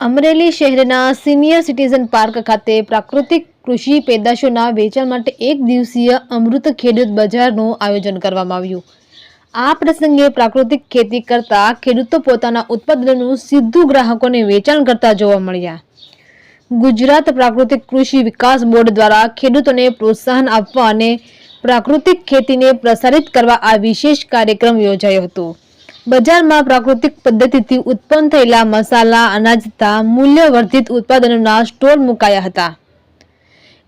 અમરેલી શહેરના senior citizen park ખાતે પ્રાકૃતિક કૃષિ પેદાશોના વેચાણ માટે એક દિવસીય અમૃત ખેડૂત બજારનું આયોજન કરવામાં આવ્યું। આ પ્રસંગે પ્રાકૃતિક ખેતી કરતા ખેડૂતો પોતાના ઉત્પાદનોનું સીધું ગ્રાહકોને વેચાણ કરતા જોવા મળ્યા। ગુજરાત પ્રાકૃતિક કૃષિ વિકાસ બોર્ડ દ્વારા ખેડૂતોને પ્રોત્સાહન આપવા અને પ્રાકૃતિક ખેતીને પ્રસારિત કરવા આ વિશેષ કાર્યક્રમ યોજાયો હતો। બજારમાં પ્રાકૃતિક પદ્ધતિથી ઉત્પન્ન થયેલા મસાલા, અનાજ તથા મૂલ્યવર્ધિત ઉત્પાદનોના સ્ટોલ મુકાયા હતા।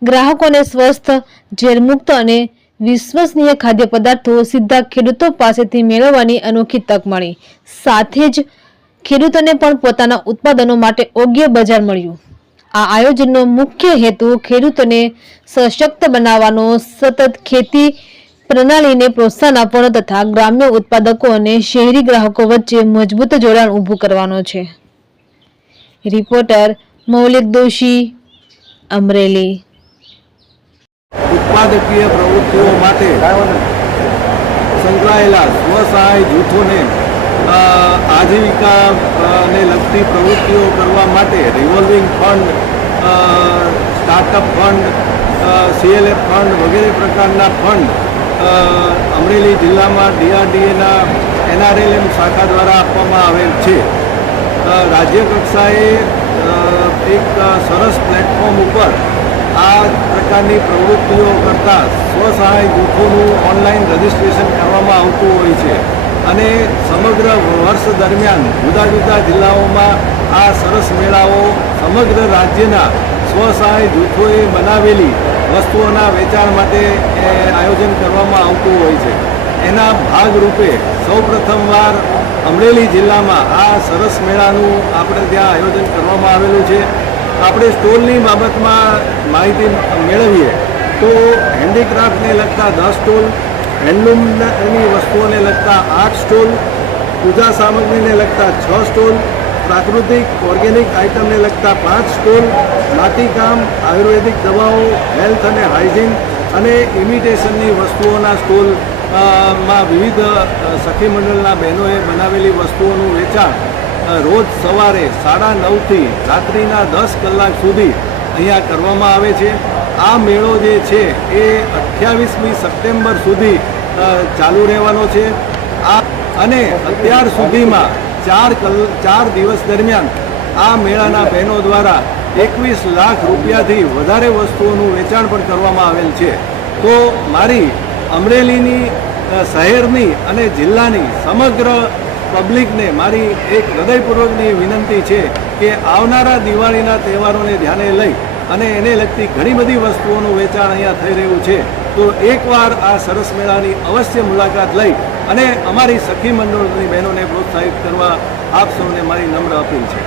ગ્રાહકોને સ્વસ્થ, ઝેરમુક્ત અને વિશ્વસનીય ખાદ્ય પદાર્થો સીધા ખેડૂતો પાસેથી મેળવવાની અનોખી તક મળી। સાથે જ ખેડૂતોને પણ પોતાના ઉત્પાદનો માટે યોગ્ય બજાર મળ્યું। આ આયોજનનો મુખ્ય હેતુ ખેડૂતોને સશક્ત બનાવવાનો, સતત ખેતી પ્રણાલીને પ્રોત્સાહન આપવાનો તથા ગ્રામ્ય ઉત્પાદકો અને શહેરી ગ્રાહકો વચ્ચે મજબૂત જોડાણ ઊભું કરવાનો છે। રિપોર્ટર મૌલિક દોશી, અમરેલી। ઉત્પાદકીય પ્રવૃત્તિઓ માટે સંકળાયેલા સ્વસહાય જૂથોને આજીવિકાને લગતી પ્રવૃત્તિઓ કરવા માટે revolving fund, startup fund, CLF fund વગેરે પ્રકારના ફંડ અમરેલી જિલ્લામાં DRDAના NRLM શાખા દ્વારા આપવામાં આવેલ છે। રાજ્ય કક્ષાએ એક સરસ પ્લેટફોર્મ ઉપર આ પ્રકારની પ્રવૃત્તિઓ કરતા સ્વસહાય જૂથોનું ઓનલાઈન રજિસ્ટ્રેશન કરવામાં આવતું હોય છે અને સમગ્ર વર્ષ દરમિયાન જુદા જુદા જિલ્લાઓમાં આ સરસ મેળાઓ સમગ્ર રાજ્યના સ્વસહાય જૂથોએ બનાવેલી વસ્તુઓના વેચાણ માટે આયોજન કરવામાં આવતું હોય છે। એના ભાગરૂપે સૌપ્રથમવાર અમરેલી જિલ્લામાં આ સરસ મેળાનું આપણે ત્યાં આયોજન કરવામાં આવેલું છે। આપણે સ્ટોલની બાબતમાં માહિતી મેળવીએ તો હેન્ડીક્રાફ્ટને લગતા 10 સ્ટોલ, હેન્ડલૂમની વસ્તુઓને લગતા 8 સ્ટોલ, પૂજા સામગ્રીને લગતા 6 સ્ટોલ, પ્રાકૃતિક ઓર્ગેનિક આઇટમને લગતા 5 સ્ટોલ, માટીકામ, આયુર્વેદિક દવાઓ, હેલ્થ અને હાઇજીન અને ઇમિટેશનની વસ્તુઓના સ્ટોલ માં વિવિધ સખી મંડળના બહેનોએ બનાવેલી વસ્તુઓનું વેચાણ રોજ સવારે 9:30 થી રાત્રિના 10 કલાક સુધી અહીંયા કરવામાં આવે છે। આ મેળો જે છે એ 28મી સપ્ટેમ્બર સુધી ચાલુ રહેવાનો છે અને અત્યાર સુધીમાં 4 દિવસ દરમિયાન આ મેળાના બહેનો દ્વારા 21 લાખ રૂપિયાથી વધારે વસ્તુઓનું વેચાણ પણ કરવામાં આવેલ છે। તો મારી અમરેલીની શહેરની અને જિલ્લાની સમગ્ર પબ્લિકને મારી એક હૃદયપૂર્વકની વિનંતી છે કે આવનારા દિવાળીના તહેવારોને ધ્યાને લઈ અને એને લગતી ઘણી બધી વસ્તુઓનું વેચાણ અહીંયા થઈ રહ્યું છે। તો એકવાર આ સરસ મેળાની અવશ્ય મુલાકાત લઈ અને અમારી સખી મંડળની બહેનોને પ્રોત્સાહિત કરવા આપ સૌને મારી નમ્ર અપીલ છે।